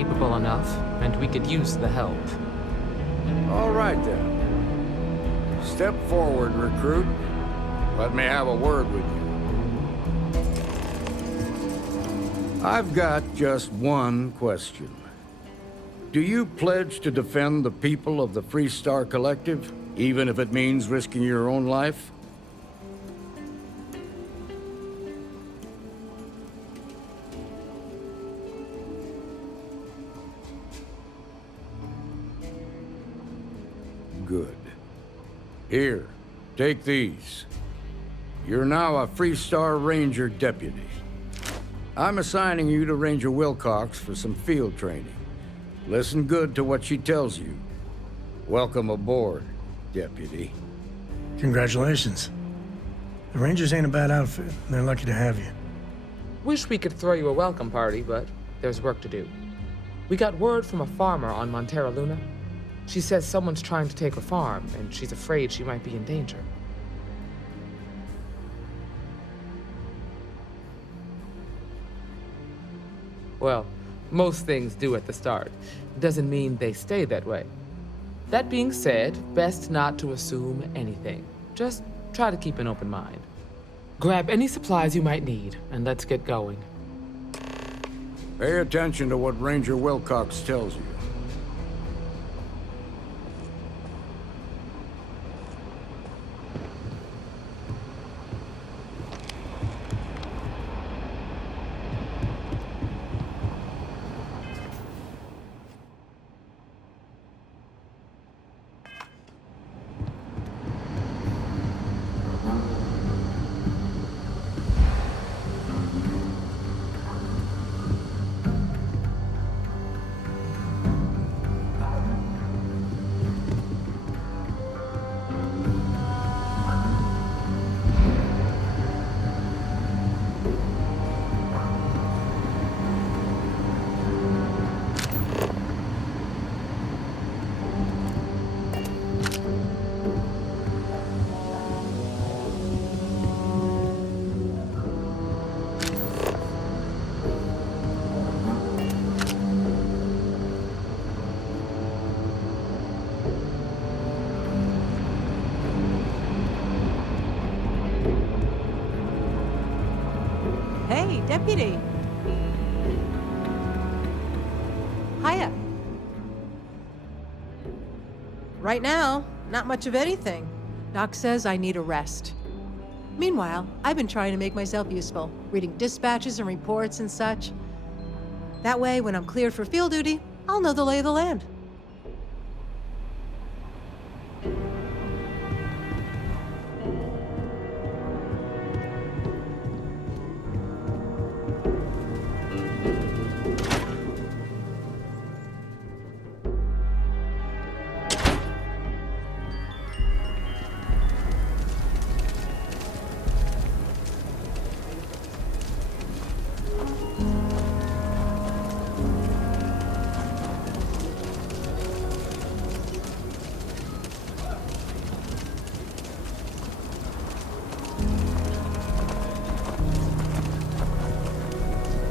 capable enough, and we could use the help. All right, then. Step forward, recruit. Let me have a word with you. I've got just one question. Do you pledge to defend the people of the Freestar Collective, even if it means risking your own life? Good. Here, take these. You're now a Freestar Ranger deputy. I'm assigning you to Ranger Wilcox for some field training. Listen good to what she tells you. Welcome aboard, deputy. Congratulations. The Rangers ain't a bad outfit, and they're lucky to have you. Wish we could throw you a welcome party, but there's work to do. We got word from a farmer on Montera Luna. She says someone's trying to take her farm, and she's afraid she might be in danger. Well, most things do at the start. Doesn't mean they stay that way. That being said, best not to assume anything. Just try to keep an open mind. Grab any supplies you might need, and let's get going. Pay attention to what Ranger Wilcox tells you. Hey, deputy. Hiya. Right now, not much of anything. Doc says I need a rest. Meanwhile, I've been trying to make myself useful, reading dispatches and reports and such. That way, when I'm cleared for field duty, I'll know the lay of the land.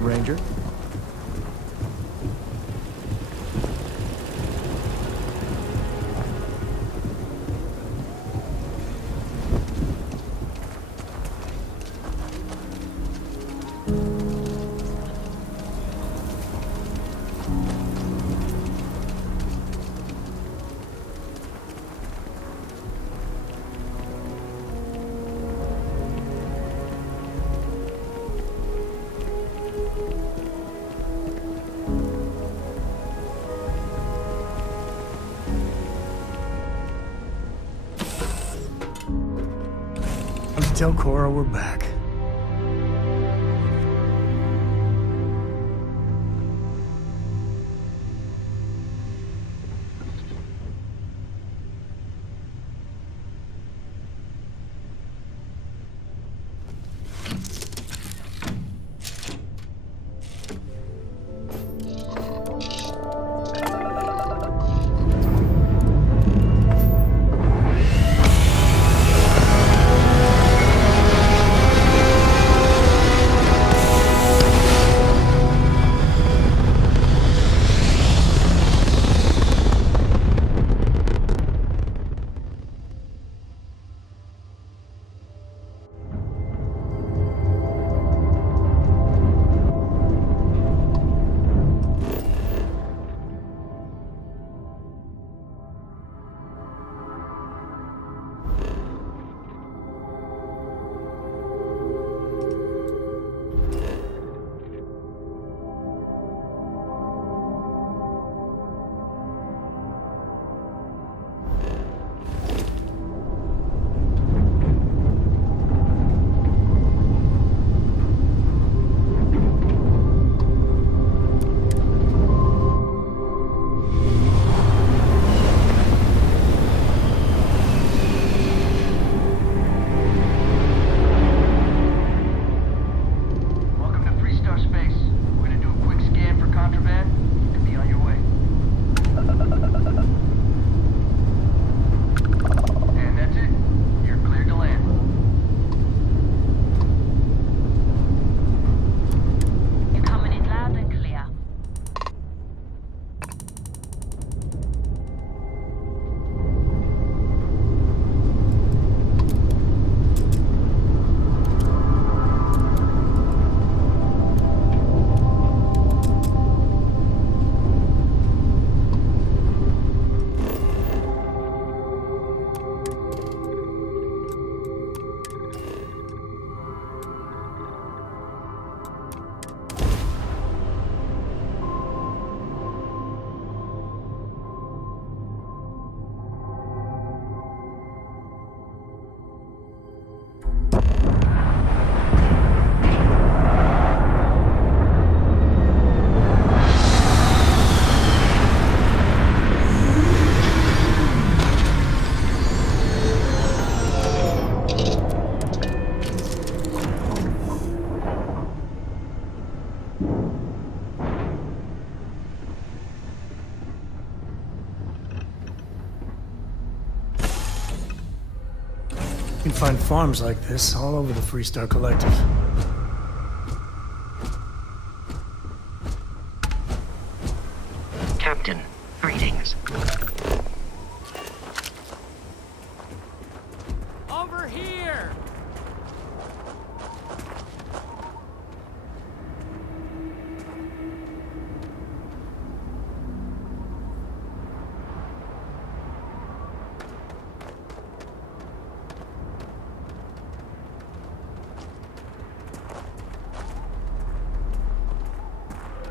Ranger? Tell Cora we're back. find farms like this all over the Freestar Collective. Captain, greetings. Over here!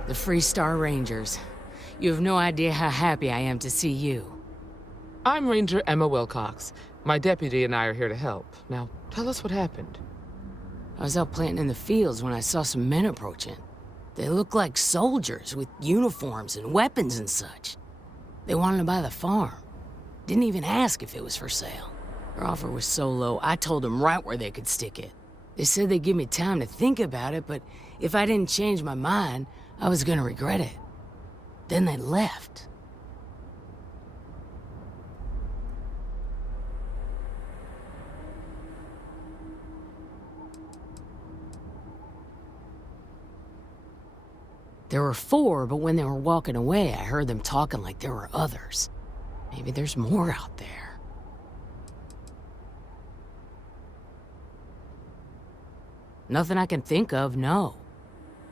The Freestar Rangers. You have no idea how happy I am to see you. I'm Ranger Emma Wilcox. My deputy and I are here to help. Now, tell us what happened. I was out planting in the fields when I saw some men approaching. They looked like soldiers with uniforms and weapons and such. They wanted to buy the farm. Didn't even ask if it was for sale. Their offer was so low, I told them right where they could stick it. They said they'd give me time to think about it, but if I didn't change my mind, I was gonna regret it. Then they left. There were 4, but when they were walking away, I heard them talking like there were others. Maybe there's more out there. Nothing I can think of, no.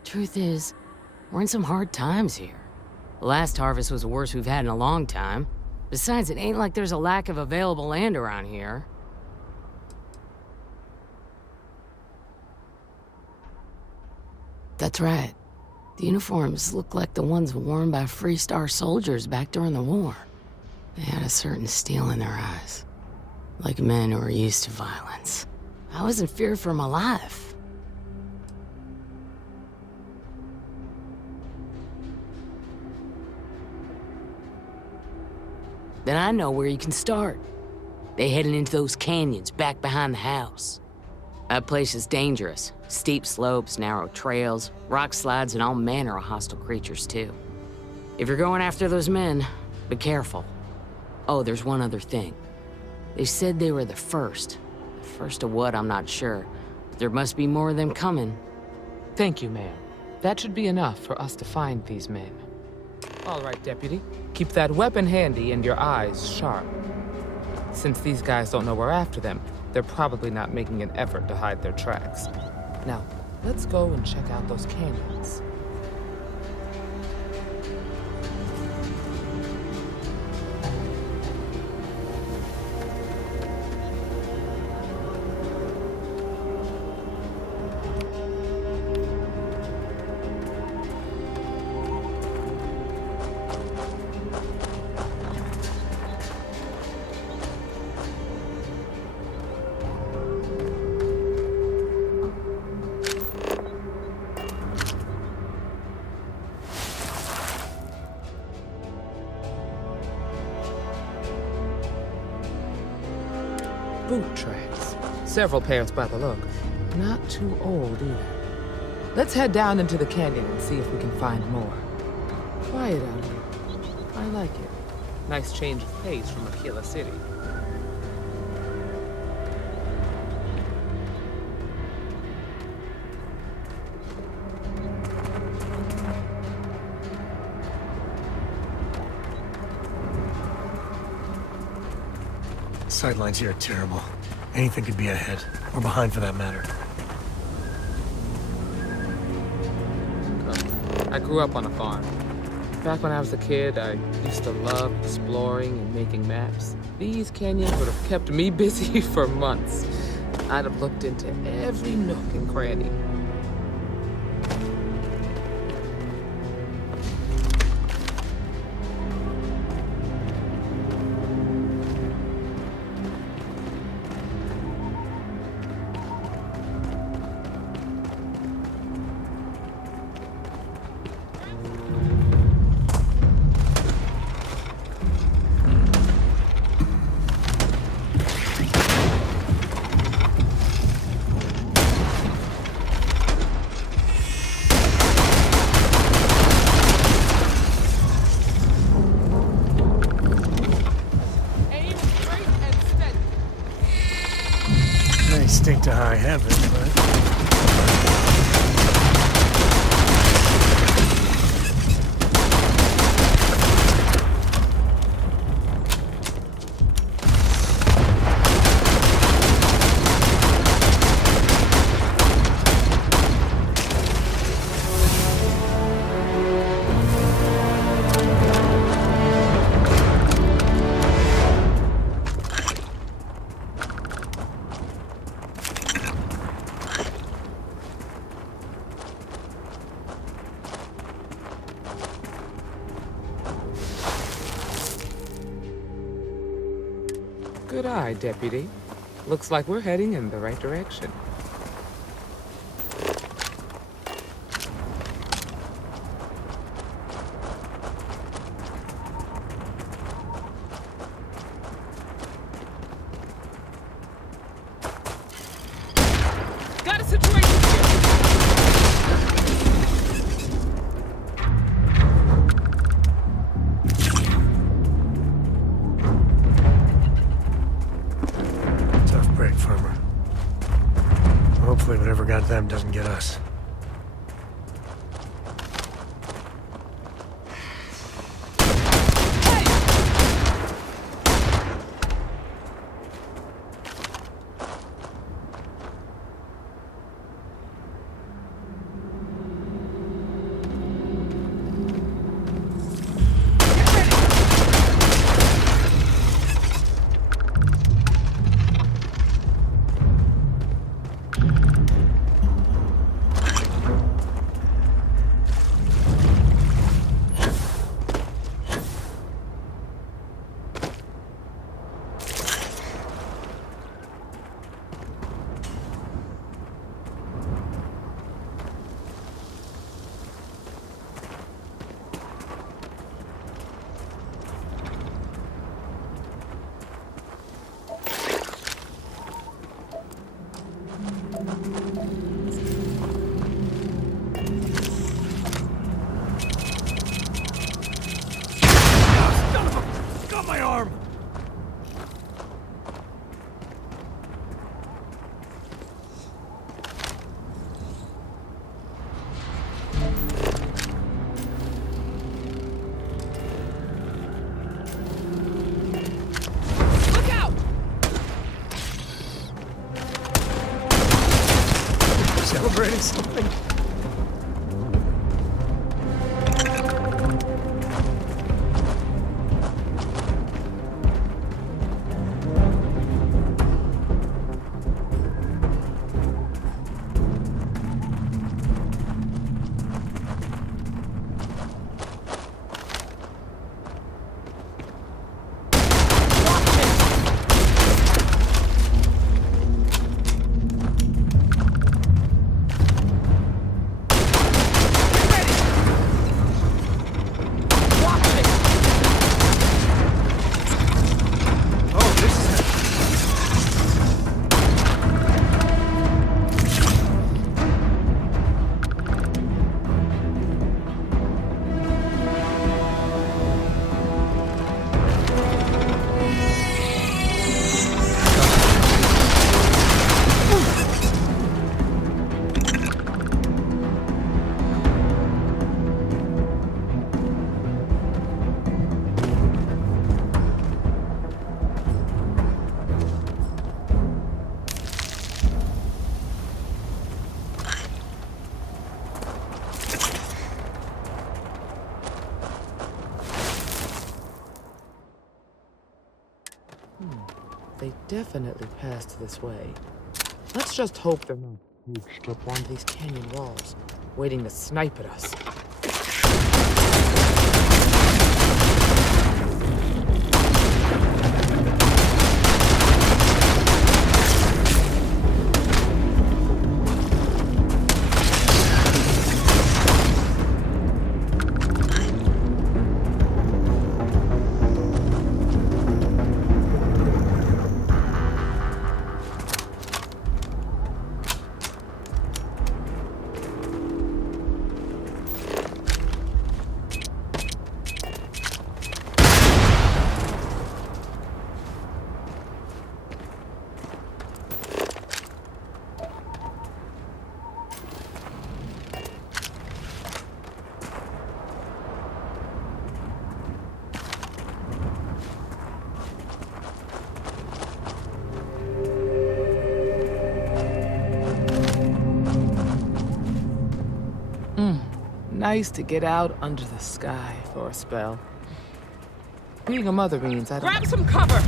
Truth is, we're in some hard times here. The last harvest was the worst we've had in a long time. Besides, it ain't like there's a lack of available land around here. That's right. The uniforms look like the ones worn by Freestar soldiers back during the war. They had a certain steel in their eyes. Like men who are used to violence. I was in fear for my life. Then I know where you can start. They heading into those canyons back behind the house. That place is dangerous. Steep slopes, narrow trails, rock slides, and all manner of hostile creatures, too. If you're going after those men, be careful. Oh, there's one other thing. They said they were the first. The first of what, I'm not sure. But there must be more of them coming. Thank you, ma'am. That should be enough for us to find these men. All right, Deputy. Keep that weapon handy and your eyes sharp. Since these guys don't know we're after them, they're probably not making an effort to hide their tracks. Now, let's go and check out those canyons. Boot tracks. Several pairs by the look. Not too old either. Let's head down into the canyon and see if we can find more. Quiet out here. I like it. Nice change of pace from Aquila City. Sightlines here are terrible. Anything could be ahead, or behind for that matter. I grew up on a farm. Back when I was a kid, I used to love exploring and making maps. These canyons would have kept me busy for months. I'd have looked into every nook and cranny. to high heaven, but... Good eye, Deputy. Looks like we're heading in the right direction. Got a situation here! Tough break, farmer. Hopefully whatever got them doesn't get us. Got my arm! Look out! Celebrating something? They definitely passed this way. Let's just hope they're not pushed up onto these canyon walls, waiting to snipe at us. Nice to get out under the sky for a spell. Being a mother means I don't... Grab some cover!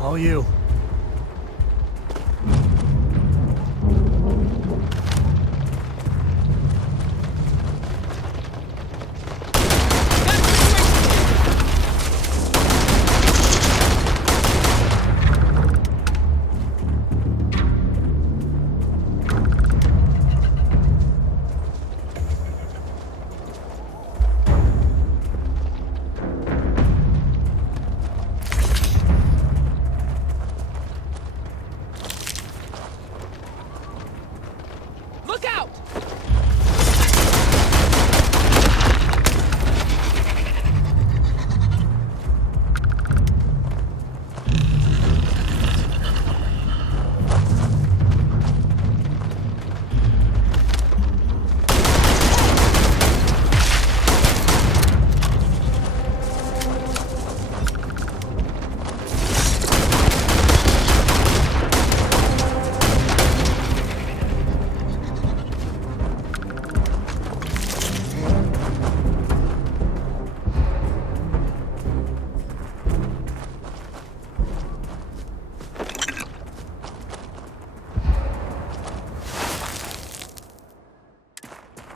All you. Look out!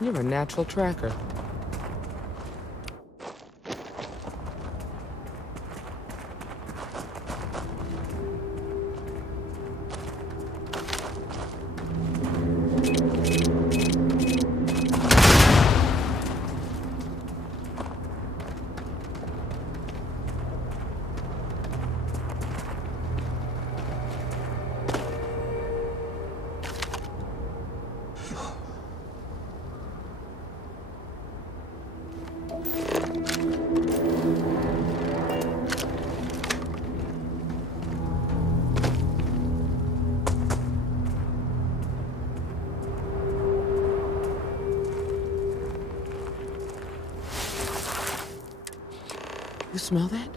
You're a natural tracker. You smell that?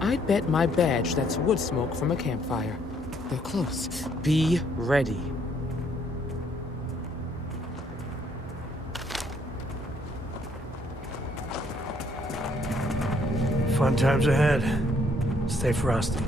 I'd bet my badge that's wood smoke from a campfire. They're close. Be ready. Fun times ahead. Stay frosty.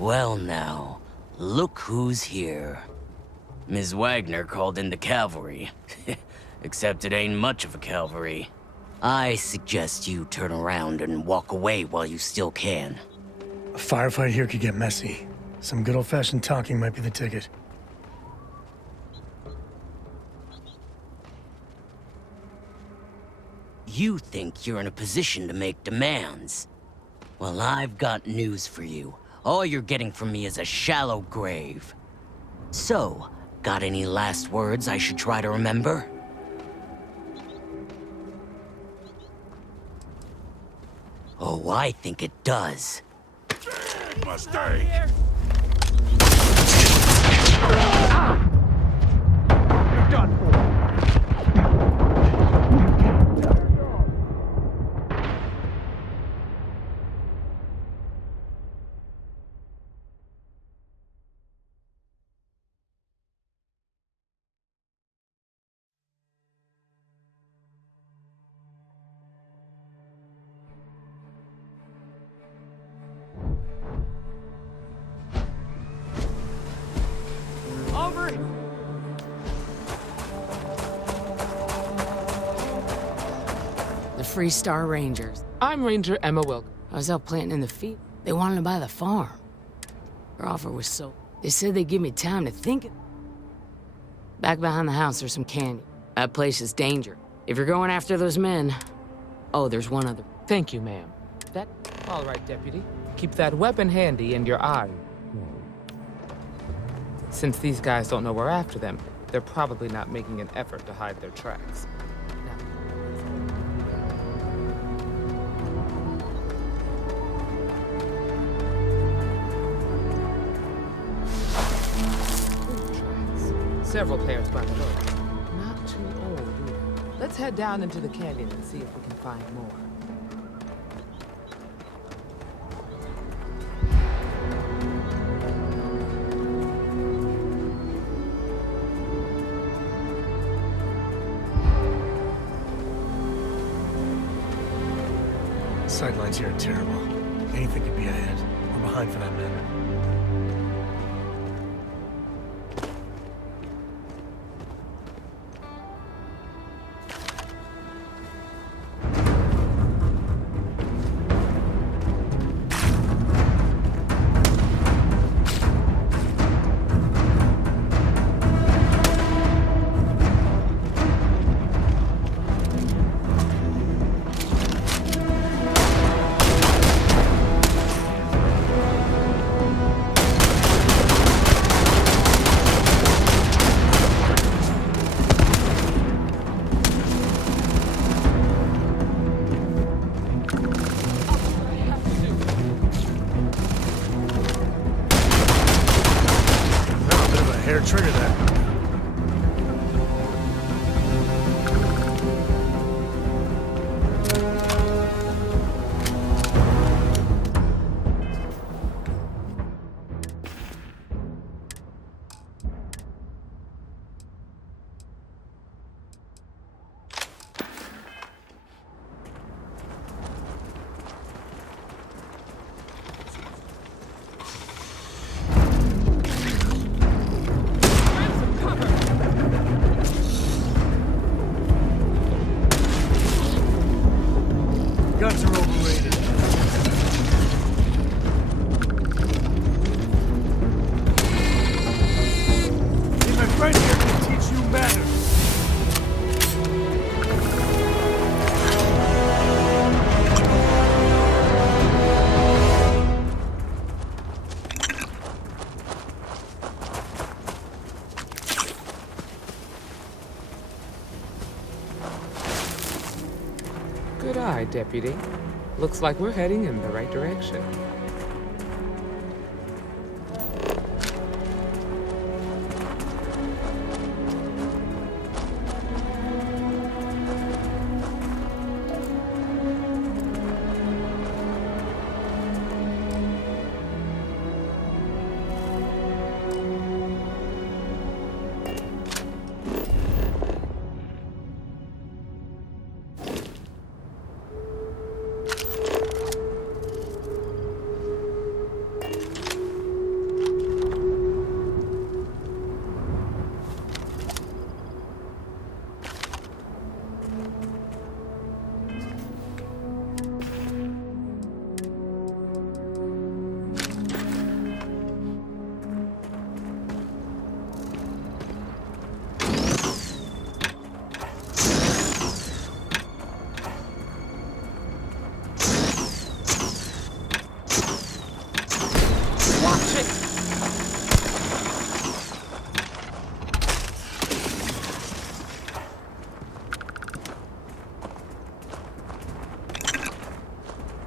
Well now, look who's here. Ms. Wagner called in the cavalry. Except it ain't much of a cavalry. I suggest you turn around and walk away while you still can. A firefight here could get messy. Some good old-fashioned talking might be the ticket. You think you're in a position to make demands? Well, I've got news for you. All you're getting from me is a shallow grave. So, got any last words I should try to remember? Oh, I think it does. Mustang! You're done for. Free Star Rangers. I'm Ranger Emma Wilk. I was out planting in the field. They wanted to buy the farm. Their offer was so... They said they'd give me time to think. Back behind the house, there's some canyon. That place is dangerous. If you're going after those men... Oh, there's one other. Thank you, ma'am. That... All right, Deputy. Keep that weapon handy and your eye. Since these guys don't know we're after them, they're probably not making an effort to hide their tracks. Several pairs by the road. Not too old either. Let's head down into the canyon and see if we can find more. Sightlines here are terrible. Anything could be ahead. We're behind for that matter. Trigger that. Guns are overrated. See, my friend here can teach you manners. Good eye, Deputy. Looks like we're heading in the right direction.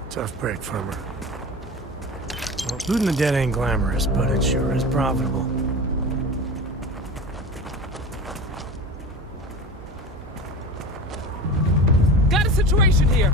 Tough break from her. Well, looting the dead ain't glamorous, but it sure is profitable. Got a situation here!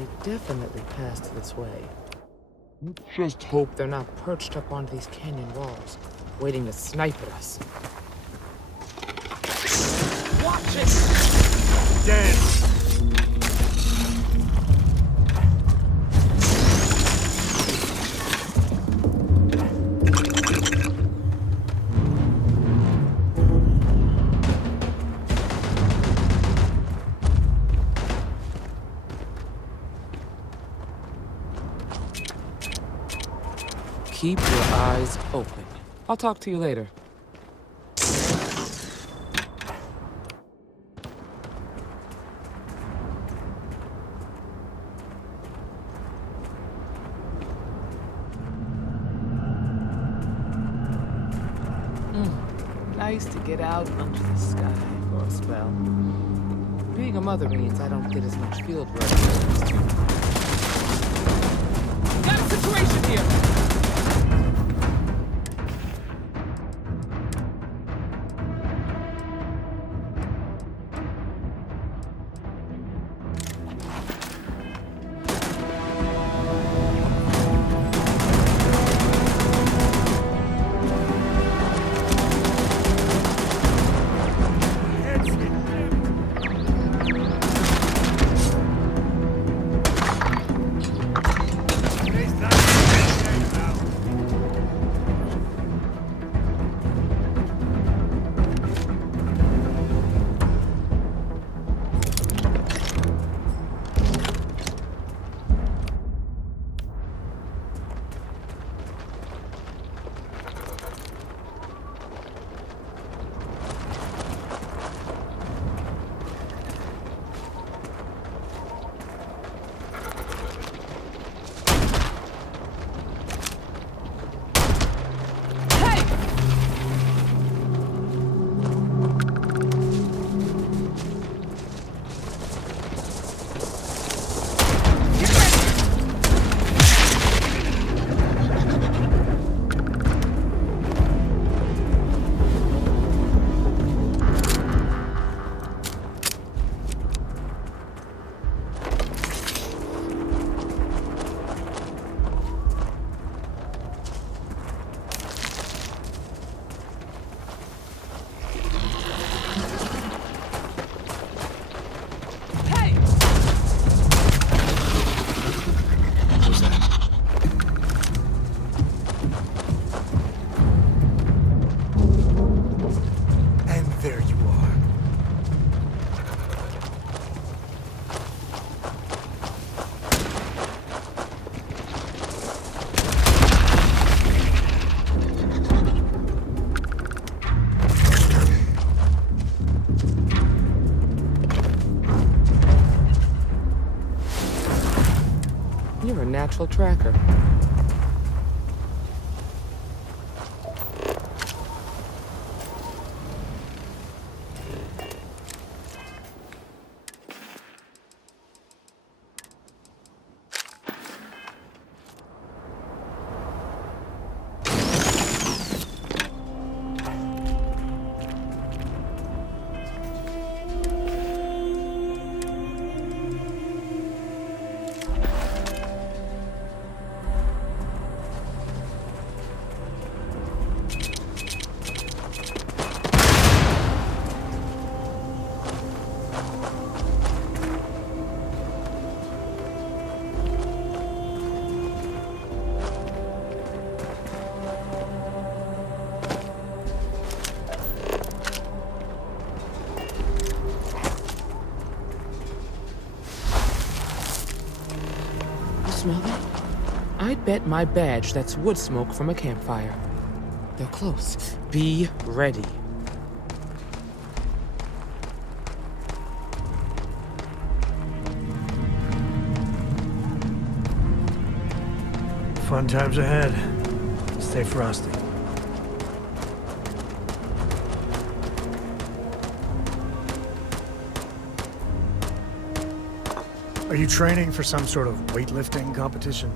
They definitely passed this way. Just hope they're not perched up onto these canyon walls, waiting to snipe at us. Watch it! Dead! Keep your eyes open. I'll talk to you later. Nice to get out under the sky for a spell. Being a mother means I don't get as much field work as I used to. Got a situation here! You're a natural tracker. Smell that? I'd bet my badge that's wood smoke from a campfire. They're close. Be ready. Fun times ahead. Stay frosty. Are you training for some sort of weightlifting competition?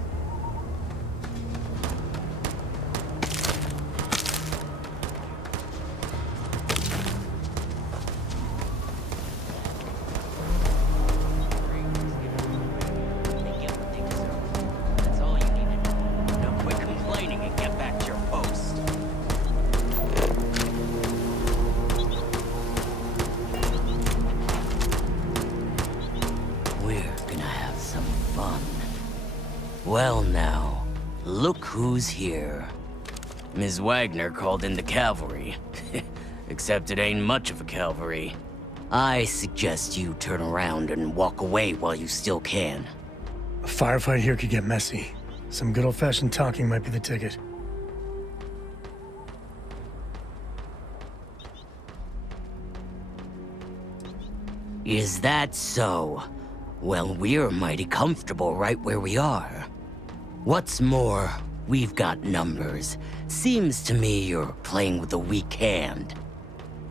Well now, look who's here. Ms. Wagner called in the cavalry. Except it ain't much of a cavalry. I suggest you turn around and walk away while you still can. A firefight here could get messy. Some good old-fashioned talking might be the ticket. Is that so? Well, we're mighty comfortable right where we are. What's more, we've got numbers. Seems to me you're playing with a weak hand.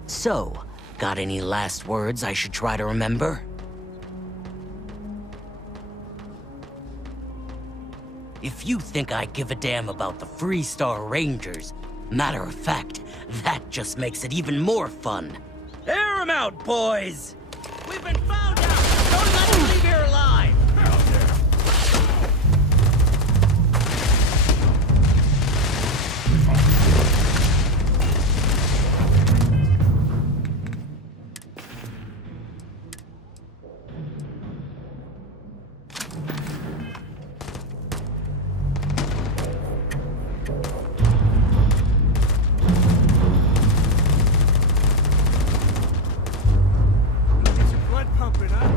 So, got any last words I should try to remember? If you think I give a damn about the Freestar Rangers, matter of fact, that just makes it even more fun. Air 'em out, boys! We've been found out! Don't let them leave here alive! Get your blood pumping, huh?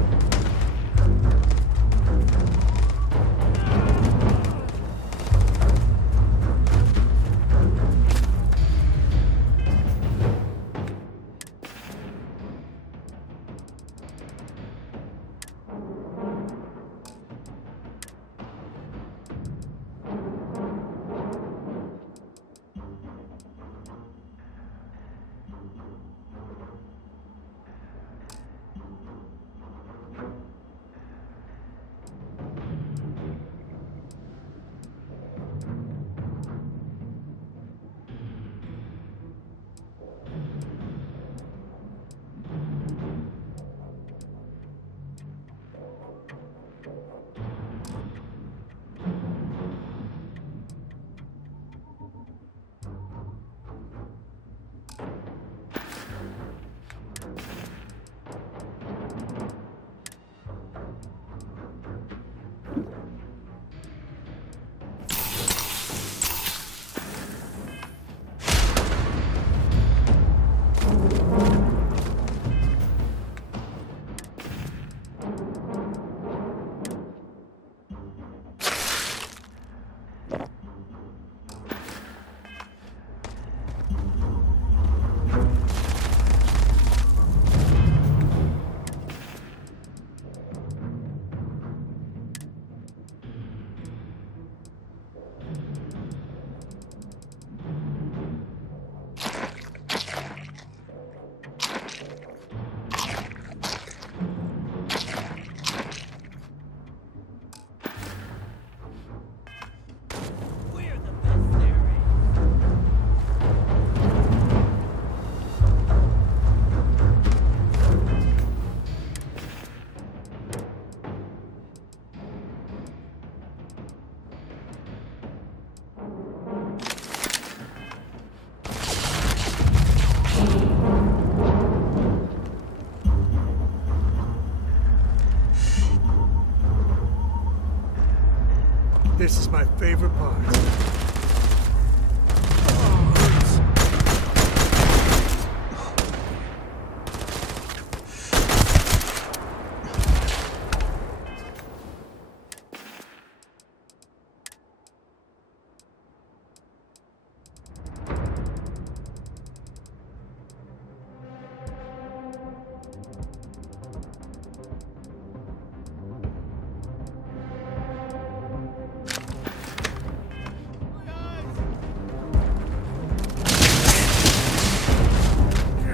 This is my favorite part.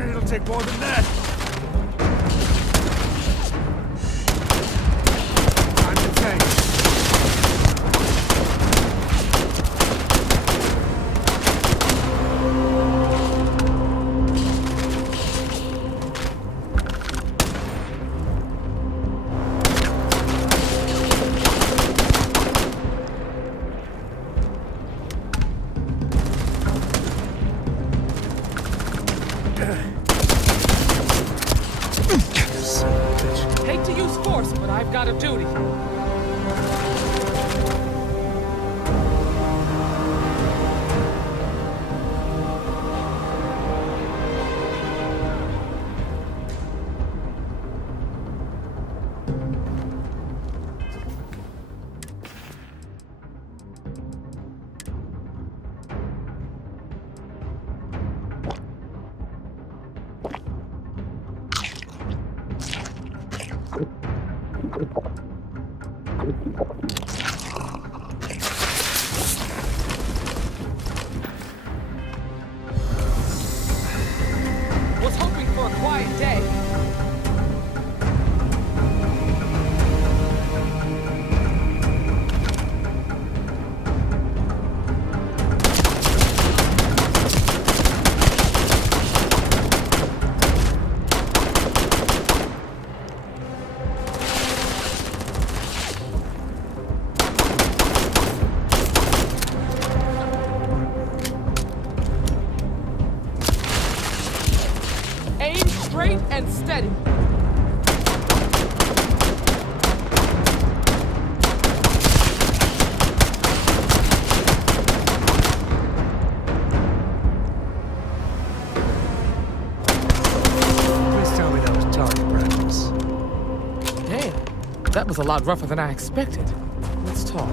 It'll take more than that. Time to tank. Hate to use force, but I've got a duty. Was hoping for a quiet day. Aim straight and steady. Please tell me that was target practice. Damn, that was a lot rougher than I expected. Let's talk.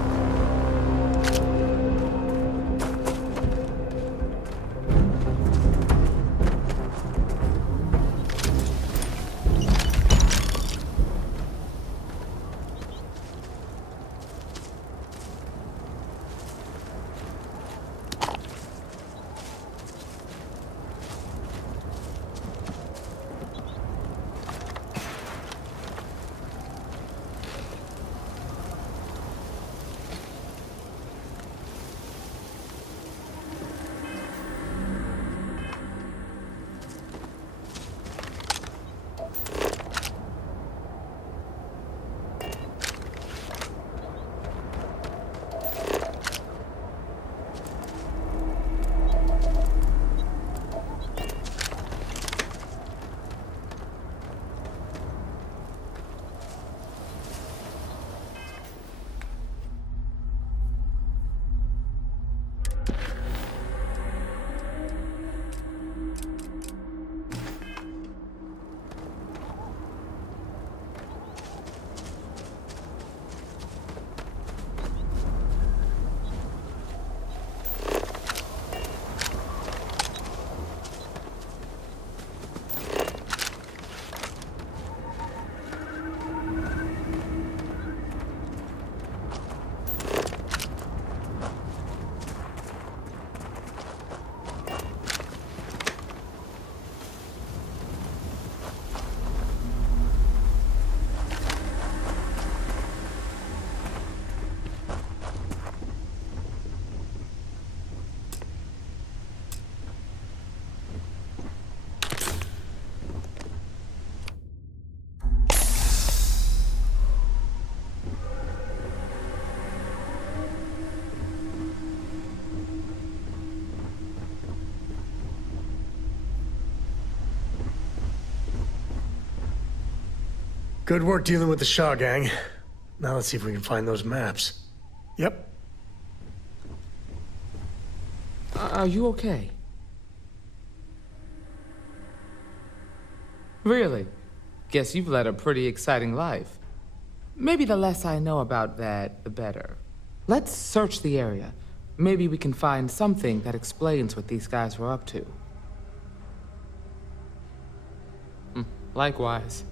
Good work dealing with the Shaw gang. Now let's see if we can find those maps. Yep. Are you okay? Really? Guess you've led a pretty exciting life. Maybe the less I know about that, the better. Let's search the area. Maybe we can find something that explains what these guys were up to. Likewise.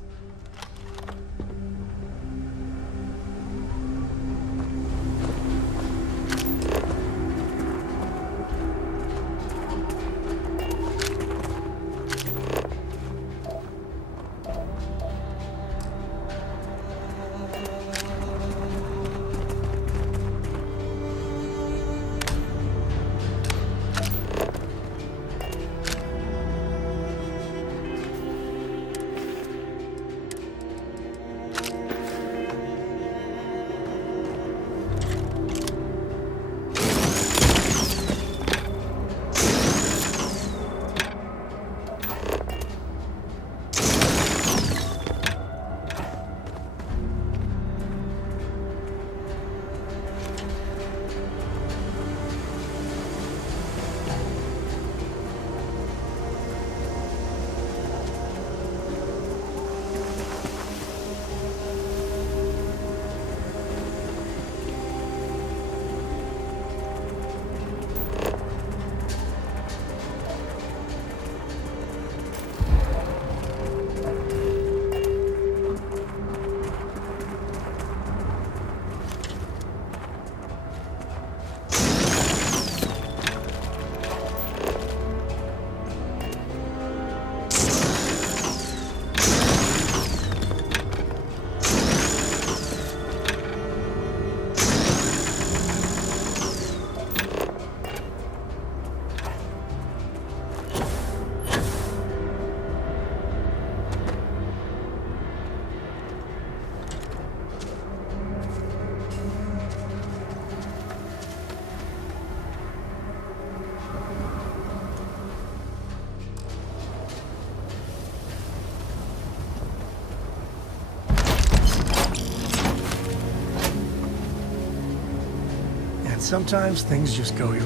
sometimes things just go your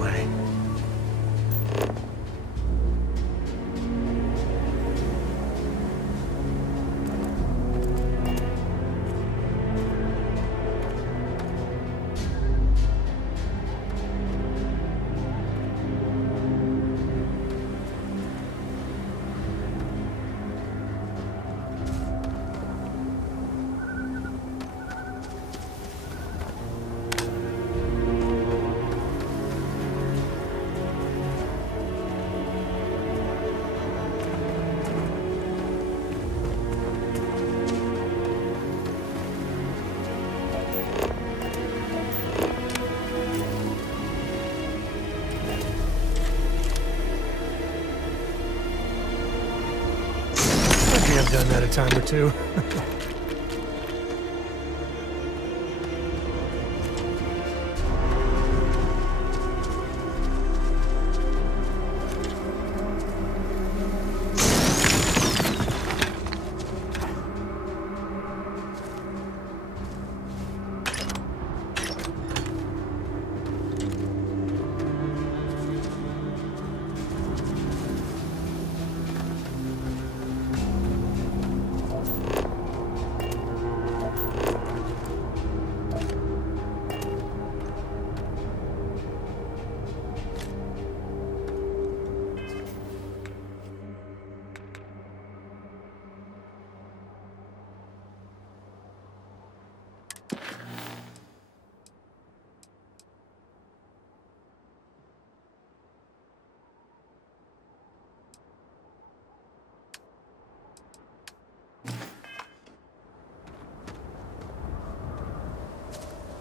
way. I've done that a time or two.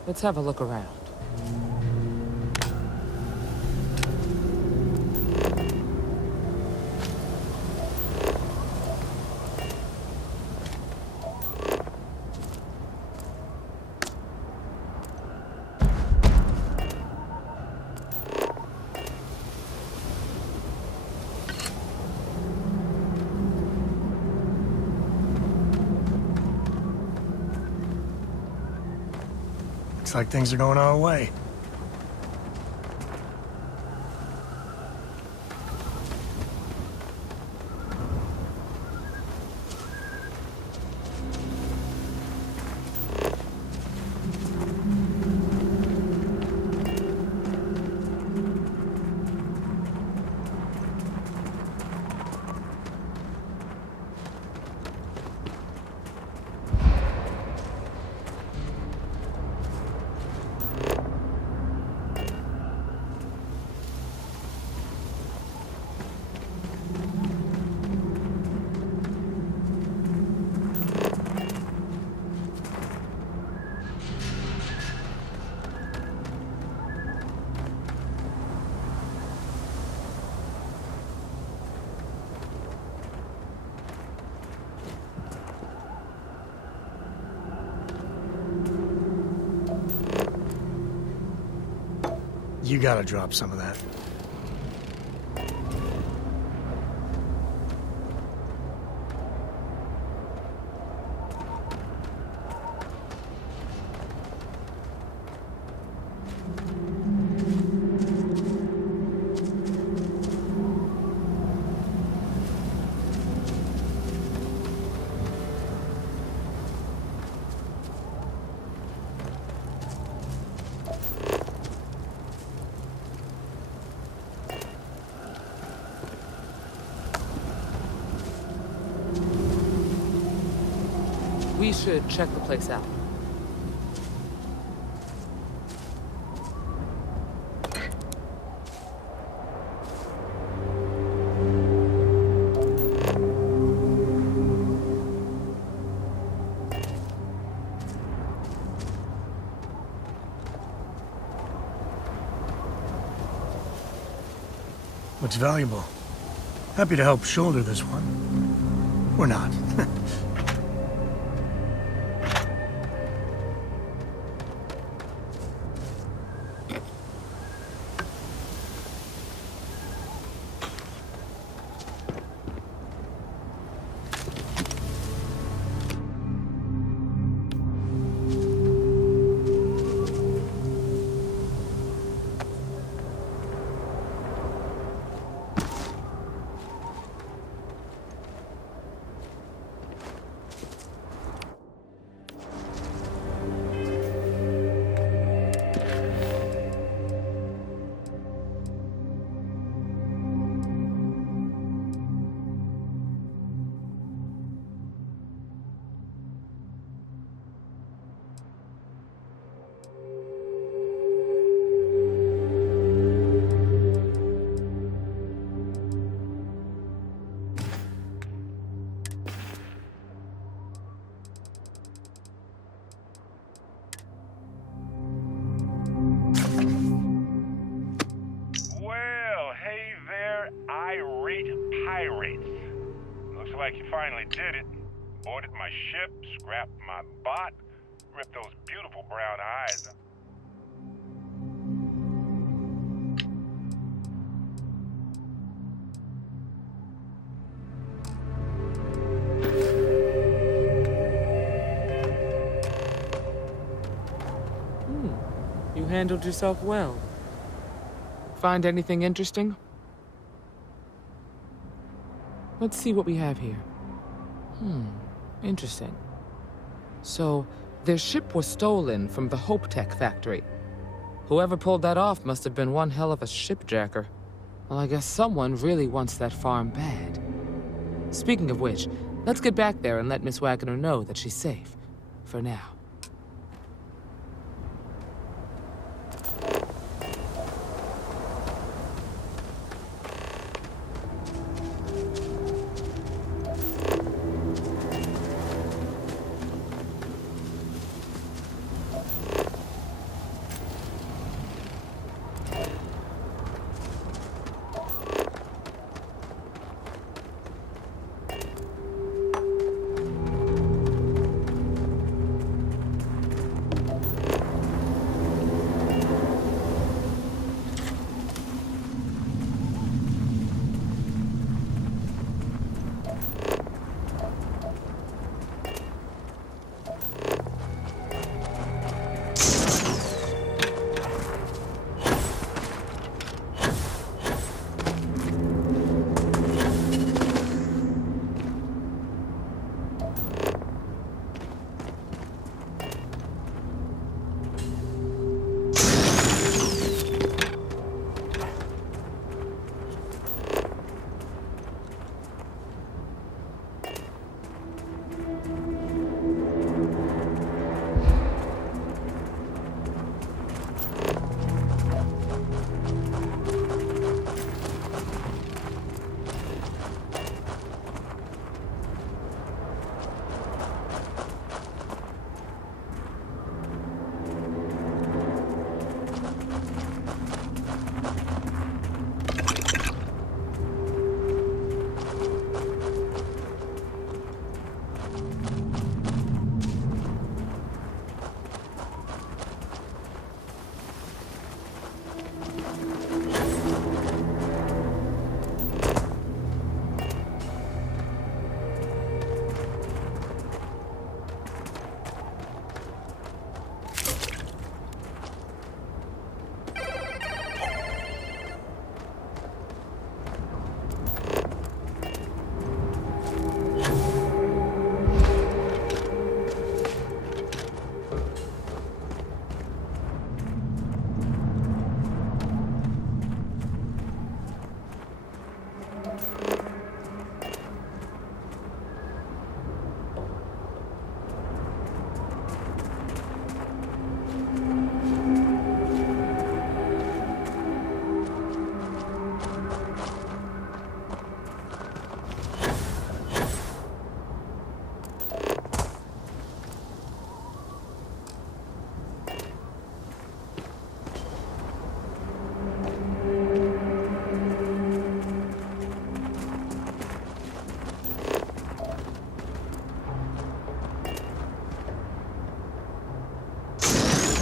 Let's have a look around. Looks like things are going our way. You gotta drop some of that. We should check the place out. Looks valuable. Happy to help shoulder this one. Or not. finally did it. Boarded my ship, scrapped my bot, ripped those beautiful brown eyes. You handled yourself well. Find anything interesting? Let's see what we have here. Interesting. So, their ship was stolen from the Hope Tech factory. Whoever pulled that off must have been one hell of a shipjacker. Well, I guess someone really wants that farm bad. Speaking of which, let's get back there and let Miss Wagner know that she's safe. For now.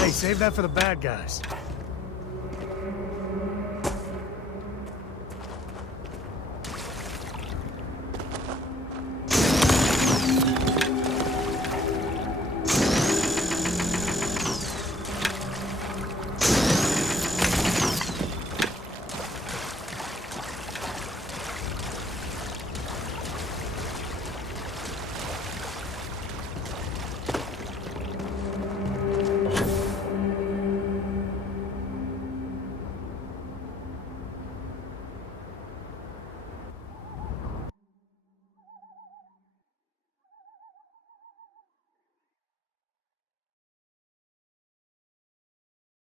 Hey, save that for the bad guys.